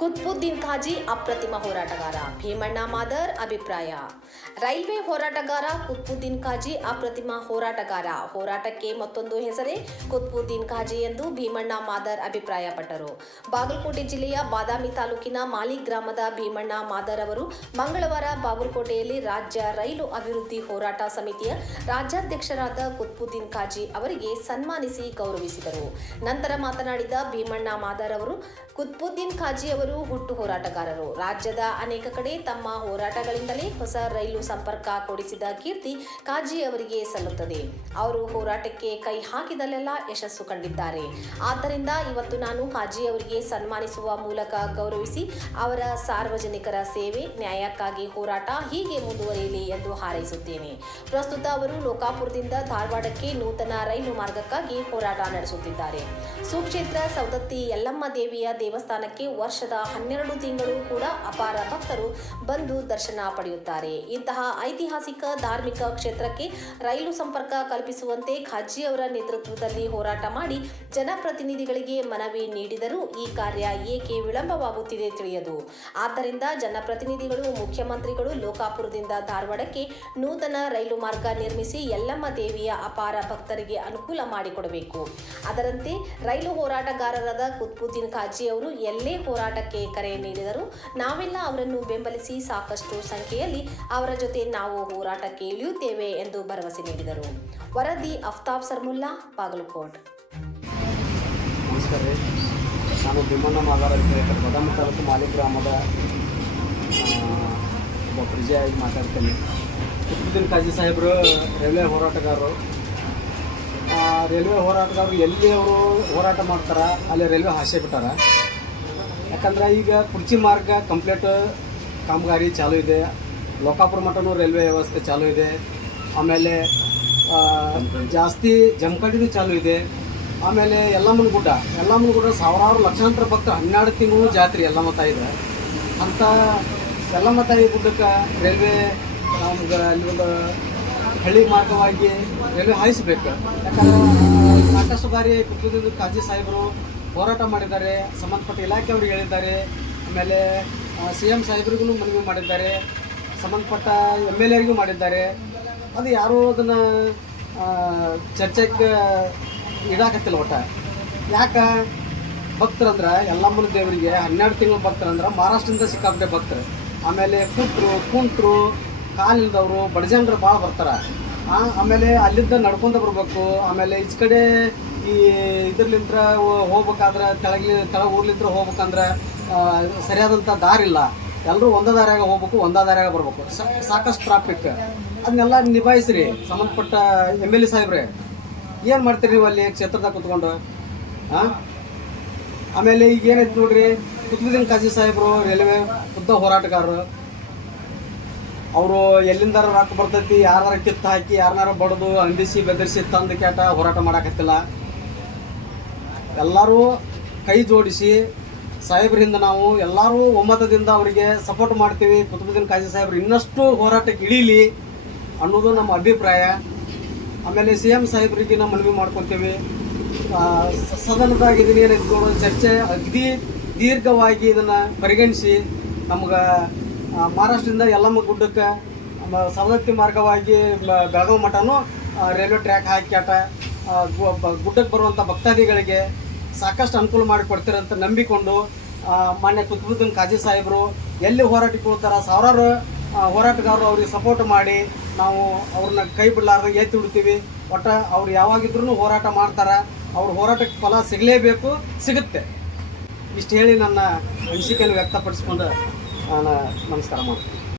ಕುತ್ಬುದ್ದೀನ್ ಖಾಜಿ ಅಪ್ರತಿಮ ಹೋರಾಟಗಾರ ಭೀಮಣ್ಣ ಮಾದರ್ ಅಭಿಪ್ರಾಯ. ರೈಲ್ವೆ ಹೋರಾಟಗಾರ ಕುತ್ಬುದ್ದೀನ್ ಖಾಜಿ ಅಪ್ರತಿಮ ಹೋರಾಟಗಾರ. ಹೋರಾಟಕ್ಕೆ ಮತ್ತೊಂದು ಹೆಸರೇ ಕುತ್ಬುದ್ದೀನ್ ಖಾಜಿ ಎಂದು ಭೀಮಣ್ಣ ಮಾದರ್ ಅಭಿಪ್ರಾಯಪಟ್ಟರು. ಬಾಗಲಕೋಟೆ ಜಿಲ್ಲೆಯ ಬಾದಾಮಿ ತಾಲೂಕಿನ ಮಾಲಿ ಗ್ರಾಮದ ಭೀಮಣ್ಣ ಮಾದರ್ ಅವರು ಮಂಗಳವಾರ ಬಾಗಲಕೋಟೆಯಲ್ಲಿ ರಾಜ್ಯ ರೈಲು ಅಭಿವೃದ್ಧಿ ಹೋರಾಟ ಸಮಿತಿಯ ರಾಜ್ಯಾಧ್ಯಕ್ಷರಾದ ಕುತ್ಬುದ್ದೀನ್ ಖಾಜಿ ಅವರಿಗೆ ಸನ್ಮಾನಿಸಿ ಗೌರವಿಸಿದರು. ನಂತರ ಮಾತನಾಡಿದ ಭೀಮಣ್ಣ ಮಾದರ್ ಅವರು, ಕುತ್ಬುದ್ದೀನ್ ಖಾಜಿ ಅವರು ಹುಟ್ಟು ಹೋರಾಟಗಾರರು. ರಾಜ್ಯದ ಅನೇಕ ಕಡೆ ತಮ್ಮ ಹೋರಾಟಗಳಿಂದಲೇ ಹೊಸ ರೈಲು ಸಂಪರ್ಕ ಕೊಡಿಸಿದ ಕೀರ್ತಿ ಖಾಜಿ ಅವರಿಗೆ ಸಲ್ಲುತ್ತದೆ. ಅವರು ಹೋರಾಟಕ್ಕೆ ಕೈ ಹಾಕಿದಲ್ಲೆಲ್ಲ ಯಶಸ್ಸು ಕಂಡಿದ್ದಾರೆ. ಆದ್ದರಿಂದ ಇವತ್ತು ನಾನು ಖಾಜಿ ಅವರಿಗೆ ಸನ್ಮಾನಿಸುವ ಮೂಲಕ ಗೌರವಿಸಿ ಅವರ ಸಾರ್ವಜನಿಕರ ಸೇವೆ, ನ್ಯಾಯಕ್ಕಾಗಿ ಹೋರಾಟ ಹೀಗೆ ಮುಂದುವರಿಯಲಿ ಎಂದು ಹಾರೈಸುತ್ತೇನೆ. ಪ್ರಸ್ತುತ ಅವರು ಲೋಕಾಪುರದಿಂದ ಧಾರವಾಡಕ್ಕೆ ನೂತನ ರೈಲು ಮಾರ್ಗಕ್ಕಾಗಿ ಹೋರಾಟ ನಡೆಸುತ್ತಿದ್ದಾರೆ. ಸುಕ್ಷೇತ್ರ ಸೌದತ್ತಿ ಯಲ್ಲಮ್ಮ ದೇವಿಯ ದೇವಸ್ಥಾನಕ್ಕೆ ವರ್ಷದ 12 ತಿಂಗಳು ಕೂಡ ಅಪಾರ ಭಕ್ತರು ಬಂದು ದರ್ಶನ ಪಡೆಯುತ್ತಾರೆ. ಇಂತಹ ಐತಿಹಾಸಿಕ ಧಾರ್ಮಿಕ ಕ್ಷೇತ್ರಕ್ಕೆ ರೈಲು ಸಂಪರ್ಕ ಕಲ್ಪಿಸುವಂತೆ ಖಾಜಿ ಅವರ ನೇತೃತ್ವದಲ್ಲಿ ಹೋರಾಟ ಮಾಡಿ ಜನಪ್ರತಿನಿಧಿಗಳಿಗೆ ಮನವಿ ನೀಡಿದರೂ ಈ ಕಾರ್ಯ ಏಕೆ ವಿಳಂಬವಾಗುತ್ತಿದೆ ತಿಳಿಯದು. ಆದ್ದರಿಂದ ಜನಪ್ರತಿನಿಧಿಗಳು, ಮುಖ್ಯಮಂತ್ರಿಗಳು ಲೋಕಾಪುರದಿಂದ ಧಾರವಾಡಕ್ಕೆ ನೂತನ ರೈಲು ಮಾರ್ಗ ನಿರ್ಮಿಸಿ ಯಲ್ಲಮ್ಮ ದೇವಿಯ ಅಪಾರ ಭಕ್ತರಿಗೆ ಅನುಕೂಲ ಮಾಡಿಕೊಡಬೇಕು. ಅದರಂತೆ ರೈಲು ಹೋರಾಟಗಾರರಾದ ಕುತ್ಬುದ್ದೀನ್ ಖಾಜಿ ಅವರು ಎಲ್ಲೇ ಹೋರಾಟಕ್ಕೆ ಕರೆ ನೀಡಿದರು ನಾವೆಲ್ಲ ಅವರನ್ನು ಬೆಂಬಲಿಸಿ ಸಾಕಷ್ಟು ಸಂಖ್ಯೆಯಲ್ಲಿ ಅವರ ಜೊತೆ ನಾವು ಹೋರಾಟಕ್ಕೆ ಇಳಿಯುತ್ತೇವೆ ಎಂದು ಭರವಸೆ ನೀಡಿದರು. ವರದಿ ಅಫ್ತಾಬ್ ಸರ್ಮುಲ್ಲಾ, ಬಾಗಲಕೋಟ್. ನಮಸ್ಕಾರ ರೀ. ನಾನು ಭೀಮಣ್ಣ ಮಾದರ್ ಅಂತ ಬಾದಾಮಿ ತಾಲೂಕು ಮಾಲಿ ಗ್ರಾಮದ ಒಬ್ಬ ಪ್ರಜೆಯಾಗಿ ಮಾತಾಡ್ತೇನೆ. ಕುತ್ಬುದ್ದೀನ್ ಖಾಜಿ ಸಾಹೇಬರು ರೈಲ್ವೆ ಹೋರಾಟಗಾರರು. ರೈಲ್ವೆ ಹೋರಾಟಗಾರರು ಎಲ್ಲಿ ಅವರು ಹೋರಾಟ ಮಾಡ್ತಾರೆ ಅಲ್ಲಿ ರೈಲ್ವೆ ಹಾಸೆ ಬಿಟ್ಟಾರ. ಯಾಕಂದ್ರೆ ಈಗ ಕುರ್ಚಿ ಮಾರ್ಗ ಕಂಪ್ಲೀಟ್ ಕಾಮಗಾರಿ ಚಾಲೂ ಇದೆ. ಲೋಕಾಪುರ ಮಟ್ಟನೂ ರೈಲ್ವೆ ವ್ಯವಸ್ಥೆ ಚಾಲೂ ಇದೆ. ಆಮೇಲೆ ಜಾಸ್ತಿ ಜಮಖಂಡಿನೂ ಚಾಲೂ ಇದೆ. ಆಮೇಲೆ ಯಲ್ಲಮ್ಮನ ಗುಡ್ಡ ಸಾವಿರಾರು ಲಕ್ಷಾಂತರ ಭಕ್ತರು 12 ತಿಂಗಳು ಜಾತ್ರೆ ಯಲ್ಲಮ್ಮ ತಾಯಿದೆ. ಅಂಥ ಯಲ್ಲಮ್ಮ ತಾಯಿ ಗುಡ್ಡಕ್ಕೆ ರೈಲ್ವೆ ನಮ್ಗೆ ಅಲ್ಲಿ ಒಂದು ಹಳ್ಳಿ ಮಾರ್ಗವಾಗಿ ರೈಲ್ವೆ ಹಾಯಿಸಬೇಕು. ಯಾಕಂದ್ರೆ ಸಾಕಷ್ಟು ಬಾರಿ ಕುತ್ಬುದ್ದೀನ್ ಖಾಜಿ ಸಾಹೇಬರು ಹೋರಾಟ ಮಾಡಿದ್ದಾರೆ. ಸಂಬಂಧಪಟ್ಟ ಇಲಾಖೆ ಅವ್ರಿಗೆ ಹೇಳಿದ್ದಾರೆ. ಆಮೇಲೆ CM ಸಾಹೇಬ್ರಿಗೂ ಮನವಿ ಮಾಡಿದ್ದಾರೆ. ಸಂಬಂಧಪಟ್ಟ MLAರಿಗೂ ಮಾಡಿದ್ದಾರೆ. ಅದು ಯಾರೂ ಅದನ್ನು ಚರ್ಚೆಗೆ ಇಡಾಕತ್ತಿಲ್ಲ. ಒಟ್ಟು ಯಾಕೆ ಭಕ್ತರಂದ್ರೆ ಯಲ್ಲಮ್ಮನ ದೇವರಿಗೆ 12 ತಿಂಗಳು ಭಕ್ತರಂದ್ರೆ ಮಹಾರಾಷ್ಟ್ರದಿಂದ ಸಿಕ್ಕಾಪಟ್ಟೆ ಭಕ್ತರು. ಆಮೇಲೆ ಕುಂಟ್ರು ಕಾಲಿಲ್ದವರು ಬಡಜನರು ಭಾಳ ಬರ್ತಾರೆ. ಆಮೇಲೆ ಅಲ್ಲಿಂದ ನಡ್ಕೊಂತ ಬರಬೇಕು. ಆಮೇಲೆ ಈಚೆ ಕಡೆ ಈ ಇದ್ರಲಿಂತ್ರ ಹೋಗ್ಬೇಕಾದ್ರೆ ತೆಳಗೆ ಊರ್ಲಿಂತ್ರ ಹೋಗ್ಬೇಕಂದ್ರೆ ಸರಿಯಾದಂಥ ದಾರಿಲ್ಲ. ಎಲ್ಲರೂ ಒಂದೇ ದಾರಿಯಾಗ ಹೋಗ್ಬೇಕು, ಒಂದೇ ದಾರಿಯಾಗ ಬರ್ಬೇಕು. ಸಾಕಷ್ಟು ಟ್ರಾಫಿಕ್. ಅದನ್ನೆಲ್ಲ ನಿಭಾಯಿಸ್ರಿ ಸಂಬಂಧಪಟ್ಟ MLA ಸಾಹೇಬ್ರೆ. ಏನು ಮಾಡ್ತೀರಿ ನೀವು ಅಲ್ಲಿ ಕ್ಷೇತ್ರದಾಗ ಕೂತ್ಕೊಂಡು? ಆಮೇಲೆ ಈಗ ಏನೈತೆ ನೋಡ್ರಿ, ಕುತ್ಬುದ್ದೀನ್ ಖಾಜಿ ಸಾಹೇಬರು ರೈಲ್ವೆ ಉದ್ದ ಹೋರಾಟಗಾರರು. ಅವರು ಎಲ್ಲಿಂದಾರ ರೊಕ್ಕ ಬರ್ತೈತಿ ಯಾರು ಕಿತ್ತು ಹಾಕಿ ಯಾರನ್ನಾರ ಬಡ್ದು ಅಂದಿಸಿ ಬೆದರಿಸಿ ತಂದು ಕೇಟ ಹೋರಾಟ ಮಾಡಾಕತ್ತಿಲ್ಲ. ಎಲ್ಲರೂ ಕೈ ಜೋಡಿಸಿ ಸಾಹೇಬ್ರಿಂದ ನಾವು ಎಲ್ಲರೂ ಒಮ್ಮತದಿಂದ ಅವರಿಗೆ ಸಪೋರ್ಟ್ ಮಾಡ್ತೀವಿ. ಕುತ್ಬುದ್ದೀನ್ ಖಾಜಿ ಸಾಹೇಬ್ರು ಇನ್ನಷ್ಟು ಹೋರಾಟಕ್ಕೆ ಇಳೀಲಿ ಅನ್ನೋದು ನಮ್ಮ ಅಭಿಪ್ರಾಯ. ಆಮೇಲೆ CM ಸಾಹೇಬ್ರಿಗೆ ನಾವು ಮನವಿ ಮಾಡ್ಕೊತೀವಿ. ಸದನದಾಗ ಇದನ್ನ ಏನೈತೆ ಚರ್ಚೆ ಅಗದಿ ದೀರ್ಘವಾಗಿ ಇದನ್ನು ಪರಿಗಣಿಸಿ ನಮ್ಗೆ ಮಹಾರಾಷ್ಟ್ರದಿಂದ ಯಲ್ಲಮ್ಮ ಗುಡ್ಡಕ್ಕೆ ಸವದತ್ತಿ ಮಾರ್ಗವಾಗಿ ಬೆಳಗಾವಿ ಮಠನೂ ರೈಲ್ವೆ ಟ್ರ್ಯಾಕ್ ಹಾಕ್ಯಾಟ ಗುಡ್ಡಕ್ಕೆ ಬರುವಂಥ ಭಕ್ತಾದಿಗಳಿಗೆ ಸಾಕಷ್ಟು ಅನುಕೂಲ ಮಾಡಿಕೊಡ್ತೀರಂತ ನಂಬಿಕೊಂಡು ಮಾನ್ಯ ಕುತ್ಬುದ್ದೀನ್ ಖಾಜಿ ಸಾಹೇಬರು ಎಲ್ಲಿ ಹೋರಾಟಕ್ಕೆ ಕೊಡ್ತಾರೆ ಸಾವಿರಾರು ಹೋರಾಟಗಾರರು ಅವ್ರಿಗೆ ಸಪೋರ್ಟ್ ಮಾಡಿ ನಾವು ಅವ್ರನ್ನ ಕೈ ಬಿಡಲಾರ್ದಾಗ ಎತ್ತಿ ಬಿಡ್ತೀವಿ. ಒಟ್ಟು ಅವ್ರು ಯಾವಾಗಿದ್ರೂ ಹೋರಾಟ ಮಾಡ್ತಾರೆ. ಅವ್ರ ಹೋರಾಟಕ್ಕೆ ಫಲ ಸಿಗಲೇಬೇಕು, ಸಿಗುತ್ತೆ. ಇಷ್ಟು ಹೇಳಿ ನನ್ನ ಅನಿಸಿಕೆಯನ್ನು ವ್ಯಕ್ತಪಡಿಸ್ಕೊಂಡು ನಾನು ನಮಸ್ಕಾರ ಮಾಡ್ತೀನಿ.